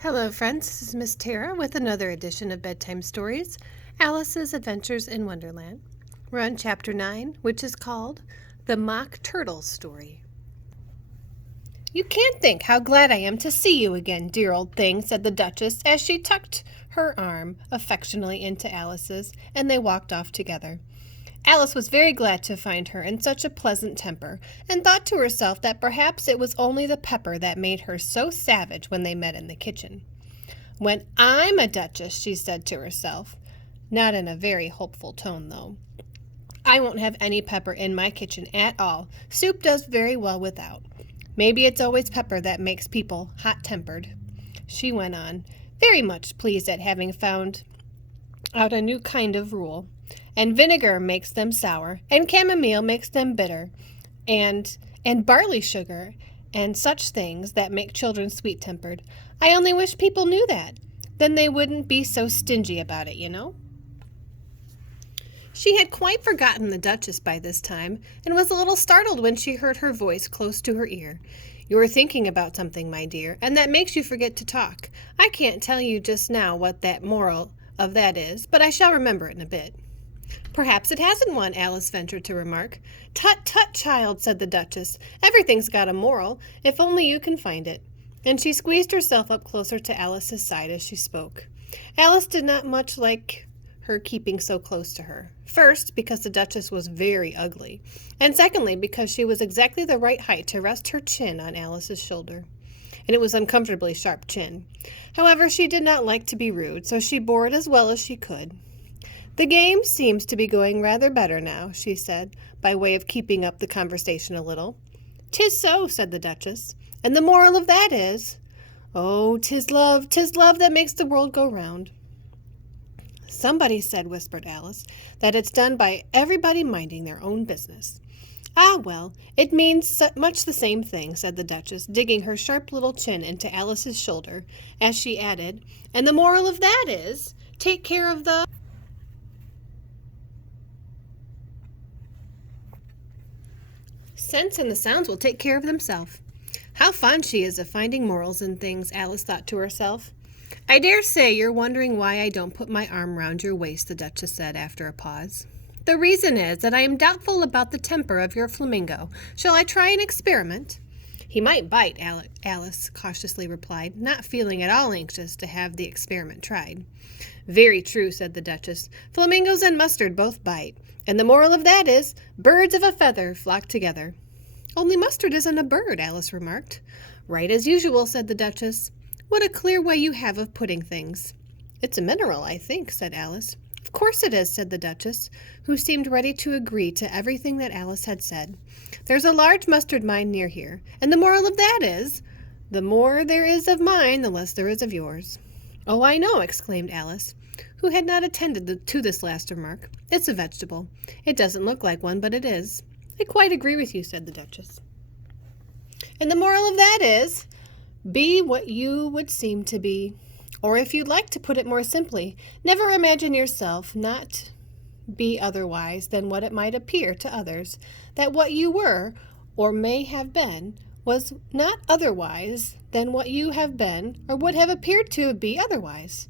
Hello, friends. This is Miss Tara with another edition of Bedtime Stories, Alice's Adventures in Wonderland. We're on Chapter 9, which is called The Mock Turtle Story. "You can't think how glad I am to see you again, dear old thing," said the Duchess as she tucked her arm affectionately into Alice's, and they walked off together. Alice was very glad to find her in such a pleasant temper, and thought to herself that perhaps it was only the pepper that made her so savage when they met in the kitchen. "When I'm a duchess," she said to herself, not in a very hopeful tone, though, "I won't have any pepper in my kitchen at all. Soup does very well without. Maybe it's always pepper that makes people hot-tempered," she went on, very much pleased at having found out a new kind of rule. "And vinegar makes them sour, and chamomile makes them bitter, and barley sugar, and such things that make children sweet-tempered. I only wish people knew that. Then they wouldn't be so stingy about it, you know." She had quite forgotten the Duchess by this time, and was a little startled when she heard her voice close to her ear. "You are thinking about something, my dear, and that makes you forget to talk. I can't tell you just now what that moral of that is, but I shall remember it in a bit." "Perhaps it hasn't one," Alice ventured to remark. "Tut, tut, child," said the Duchess. "Everything's got a moral, if only you can find it." And she squeezed herself up closer to Alice's side as she spoke. Alice did not much like her keeping so close to her. First, because the Duchess was very ugly, and secondly, because she was exactly the right height to rest her chin on Alice's shoulder. And it was uncomfortably sharp chin. However, she did not like to be rude, so she bore it as well as she could. "The game seems to be going rather better now," she said, by way of keeping up the conversation a little. "'Tis so," said the Duchess. "And the moral of that is, 'Oh, 'tis love that makes the world go round.'" "Somebody said," whispered Alice, "that it's done by everybody minding their own business." "Ah, well, it means much the same thing," said the Duchess, digging her sharp little chin into Alice's shoulder, as she added, "and the moral of that is, take care of the sense, and the sounds will take care of themselves." How fond she is of finding morals in things, Alice thought to herself. "I dare say you're wondering why I don't put my arm round your waist," the Duchess said after a pause. "The reason is that I am doubtful about the temper of your flamingo. Shall I try an experiment?" "He might bite," Alice cautiously replied, not feeling at all anxious to have the experiment tried. "Very true," said the Duchess. "Flamingos and mustard both bite. And the moral of that is, birds of a feather flock together." "Only mustard isn't a bird," Alice remarked. "Right as usual," said the Duchess. "What a clear way you have of putting things." "It's a mineral, I think," said Alice. "Of course it is," said the Duchess, who seemed ready to agree to everything that Alice had said. "There's a large mustard mine near here, and the moral of that is, the more there is of mine, the less there is of yours." "Oh, I know," exclaimed Alice, who had not attended to this last remark. "It's a vegetable. It doesn't look like one, but it is." "I quite agree with you," said the Duchess. "And the moral of that is, be what you would seem to be. Or if you'd like to put it more simply, never imagine yourself not be otherwise than what it might appear to others, that what you were, or may have been, was not otherwise than what you have been, or would have appeared to be otherwise."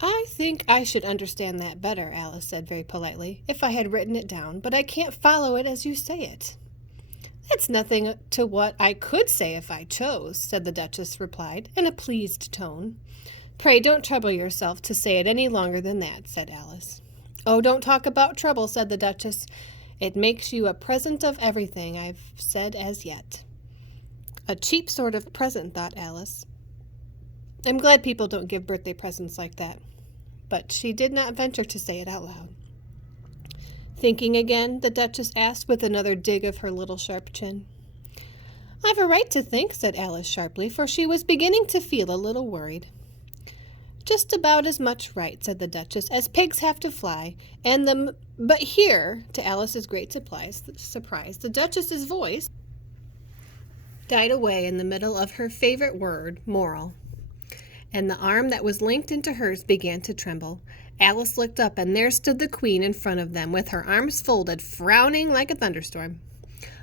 "I think I should understand that better," Alice said very politely, "if I had written it down, but I can't follow it as you say it." "That's nothing to what I could say if I chose," said the Duchess replied, in a pleased tone. "Pray don't trouble yourself to say it any longer than that," said Alice. "Oh, don't talk about trouble," said the Duchess. "It makes you a present of everything I've said as yet." A cheap sort of present, thought Alice. I'm glad people don't give birthday presents like that. But she did not venture to say it out loud. "Thinking again?" the Duchess asked with another dig of her little sharp chin. "I've a right to think," said Alice sharply, for she was beginning to feel a little worried. "Just about as much right," said the Duchess, "as pigs have to fly, and but here," to Alice's great surprise, the Duchess's voice died away in the middle of her favorite word, moral, and the arm that was linked into hers began to tremble. Alice looked up, and there stood the Queen in front of them, with her arms folded, frowning like a thunderstorm.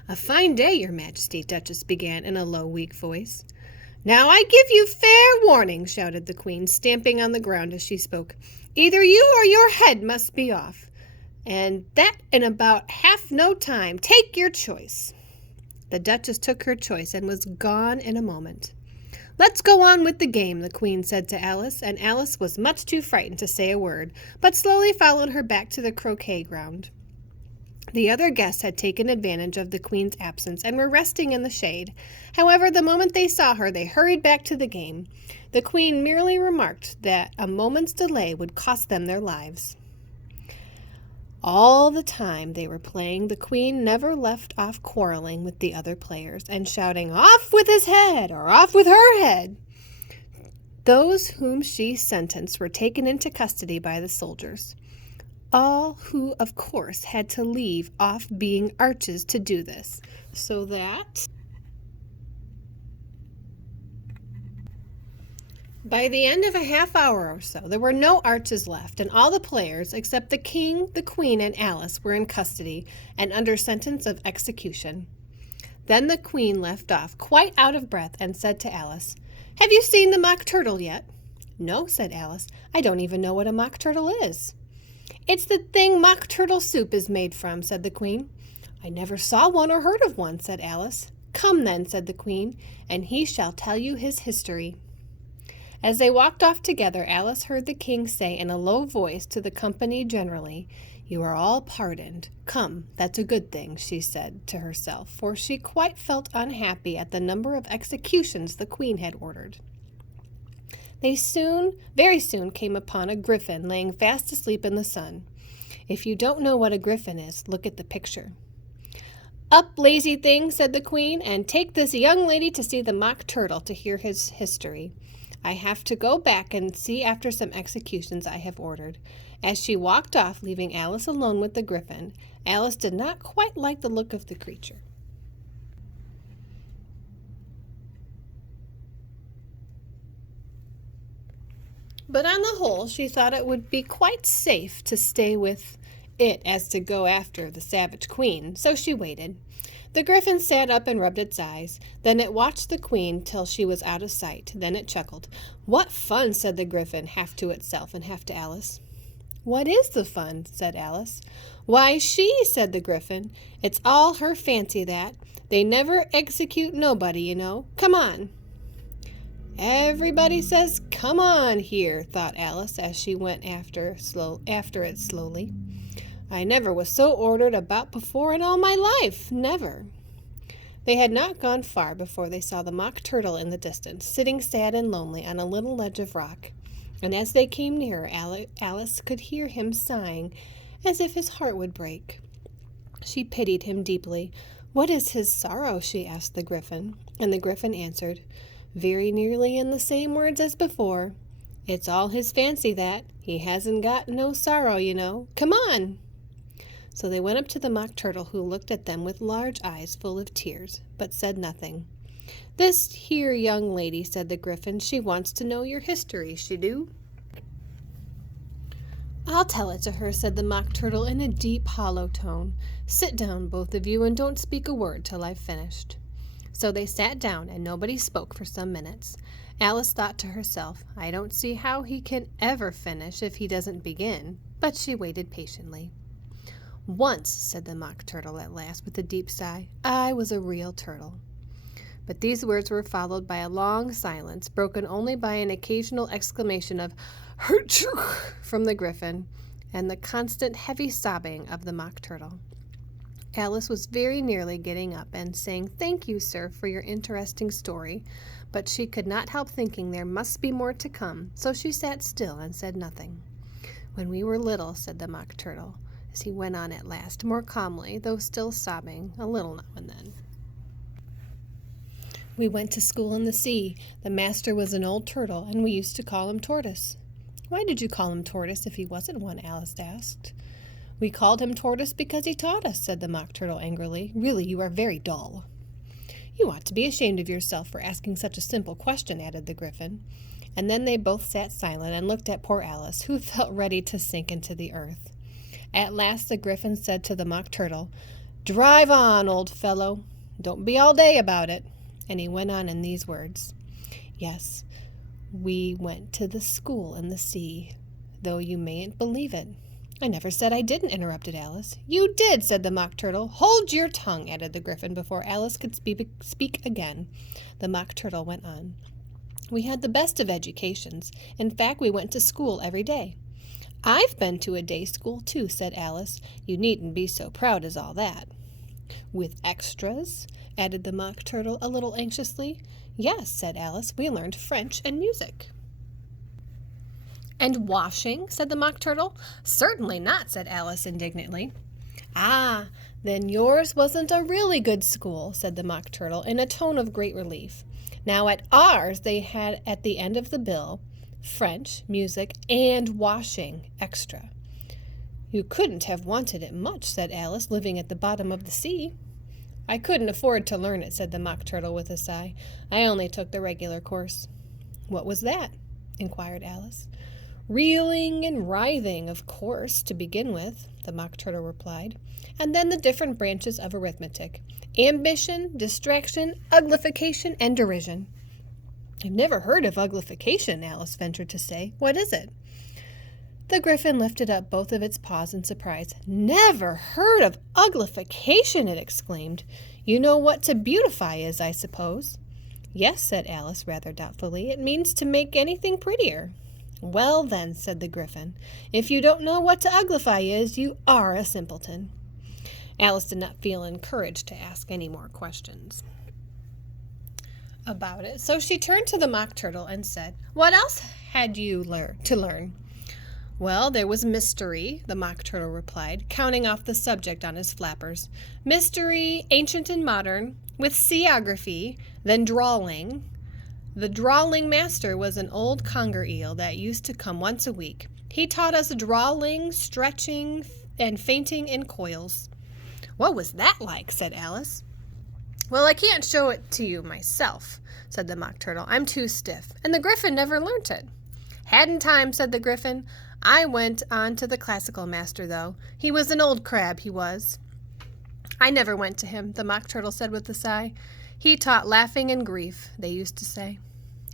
"A fine day, Your Majesty," Duchess began in a low, weak voice. "Now I give you fair warning," shouted the queen, stamping on the ground as she spoke. "Either you or your head must be off, and that in about half no time. Take your choice." The Duchess took her choice and was gone in a moment. "Let's go on with the game," the queen said to Alice, and Alice was much too frightened to say a word, but slowly followed her back to the croquet ground. The other guests had taken advantage of the queen's absence and were resting in the shade. However, the moment they saw her, they hurried back to the game. The queen merely remarked that a moment's delay would cost them their lives. All the time they were playing, the queen never left off quarreling with the other players and shouting, "Off with his head," or "Off with her head." Those whom she sentenced were taken into custody by the soldiers, all who, of course, had to leave off being arches to do this, so that by the end of a half hour or so, there were no arches left, and all the players, except the king, the queen, and Alice, were in custody and under sentence of execution. Then the queen left off, quite out of breath, and said to Alice, "Have you seen the mock turtle yet?" "No," said Alice. "I don't even know what a mock turtle is." "It's the thing mock turtle soup is made from," said the queen. "I never saw one or heard of one," said Alice. "Come then," said the queen, "and he shall tell you his history." As they walked off together, Alice heard the king say in a low voice to the company generally, "You are all pardoned. Come, that's a good thing," she said to herself, for she quite felt unhappy at the number of executions the queen had ordered. They very soon came upon a griffin laying fast asleep in the sun. If you don't know what a griffin is, look at the picture. "Up, lazy thing," said the queen, "and take this young lady to see the mock turtle to hear his history. I have to go back and see after some executions I have ordered." As she walked off, leaving Alice alone with the griffin, Alice did not quite like the look of the creature. But on the whole, she thought it would be quite safe to stay with it as to go after the savage queen, so she waited. The griffin sat up and rubbed its eyes. Then it watched the queen till she was out of sight. Then it chuckled. "What fun," said the griffin, half to itself and half to Alice. "What is the fun?" said Alice. "Why, she," said the griffin. "It's all her fancy that. They never execute nobody, you know. Come on." "Everybody says, 'Come on,' here," thought Alice as she went after it slowly. "I never was so ordered about before in all my life, never." They had not gone far before they saw the mock turtle in the distance, sitting sad and lonely on a little ledge of rock. And as they came nearer, Alice could hear him sighing as if his heart would break. She pitied him deeply. "What is his sorrow?" she asked the griffin. And the griffin answered, very nearly in the same words as before, "It's all his fancy that. He hasn't got no sorrow, you know. Come on." So they went up to the mock turtle, who looked at them with large eyes full of tears, but said nothing. "This here young lady," said the griffin, "she wants to know your history, she do." "I'll tell it to her," said the mock turtle in a deep, hollow tone. "Sit down, both of you, and don't speak a word till I've finished." So they sat down, and nobody spoke for some minutes. Alice thought to herself, "I don't see how he can ever finish if he doesn't begin," but she waited patiently. "Once," said the mock turtle at last with a deep sigh, "I was a real turtle." But these words were followed by a long silence, broken only by an occasional exclamation of "Herchoo!" from the griffin, and the constant heavy sobbing of the mock turtle. Alice was very nearly getting up and saying, "Thank you, sir, for your interesting story," but she could not help thinking there must be more to come, so she sat still and said nothing. "When we were little," said the mock turtle, as he went on at last, more calmly, though still sobbing a little now and then, "we went to school in the sea. The master was an old turtle, and we used to call him Tortoise." "Why did you call him Tortoise if he wasn't one?" Alice asked. "We called him Tortoise because he taught us," said the mock turtle angrily. "Really, you are very dull." "You ought to be ashamed of yourself for asking such a simple question," added the griffin. And then they both sat silent and looked at poor Alice, who felt ready to sink into the earth. At last the griffin said to the mock turtle, "Drive on, old fellow. Don't be all day about it." And he went on in these words. Yes, we went to the school in the sea, though you mayn't believe it. I never said I didn't, interrupted Alice. You did, said the Mock Turtle. Hold your tongue, added the Gryphon before Alice could speak again. The Mock Turtle went on. We had the best of educations. In fact, we went to school every day. I've been to a day school, too, said Alice. You needn't be so proud as all that. With extras? Added the Mock Turtle a little anxiously. Yes, said Alice. We learned French and music. And washing? Said the Mock Turtle. Certainly not, said Alice indignantly. Ah, then yours wasn't a really good school, said the Mock Turtle in a tone of great relief. Now at ours they had at the end of the bill French, music, and washing extra. You couldn't have wanted it much, said Alice, living at the bottom of the sea. I couldn't afford to learn it, said the Mock Turtle with a sigh. I only took the regular course. What was that? Inquired Alice. Reeling and writhing, of course, to begin with, the Mock Turtle replied, and then the different branches of arithmetic. Ambition, distraction, uglification, and derision. I've never heard of uglification, Alice ventured to say. What is it? The Gryphon lifted up both of its paws in surprise. Never heard of uglification, it exclaimed. You know what to beautify is, I suppose. Yes, said Alice rather doubtfully. It means to make anything prettier. Well then, said the Gryphon, if you don't know what to uglify is, you are a simpleton. Alice did not feel encouraged to ask any more questions about it, so she turned to the Mock Turtle and said, What else had you to learn? Well, there was mystery, the Mock Turtle replied, counting off the subject on his flappers. Mystery, ancient and modern, with seaography, then drawling. The drawling master was an old conger eel that used to come once a week. He taught us drawling, stretching, and fainting in coils. What was that like? Said Alice. Well, I can't show it to you myself, said the Mock Turtle. I'm too stiff, and the Gryphon never learnt it. Hadn't time, said the Gryphon. I went on to the classical master, though. He was an old crab, he was. I never went to him, the Mock Turtle said with a sigh. He taught laughing and grief, they used to say.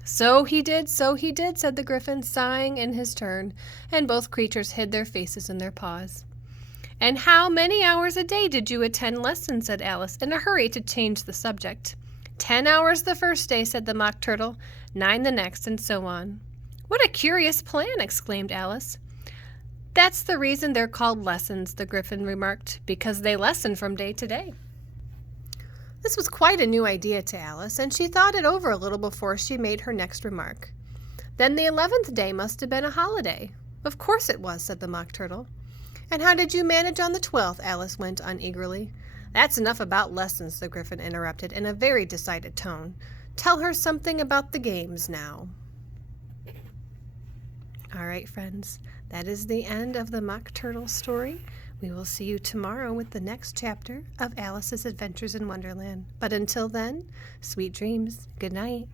So he did, said the Gryphon, sighing in his turn, and both creatures hid their faces in their paws. And how many hours a day did you attend lessons, said Alice, in a hurry to change the subject. 10 hours the first day, said the Mock Turtle, 9 the next, and so on. What a curious plan, exclaimed Alice. That's the reason they're called lessons, the Gryphon remarked, because they lesson from day to day. This was quite a new idea to Alice, and she thought it over a little before she made her next remark. Then the 11th day must have been a holiday. Of course it was, said the Mock Turtle. And how did you manage on the 12th? Alice went on eagerly. That's enough about lessons, the Gryphon interrupted in a very decided tone. Tell her something about the games now. All right, friends, that is the end of the Mock Turtle story. We will see you tomorrow with the next chapter of Alice's Adventures in Wonderland. But until then, sweet dreams. Good night.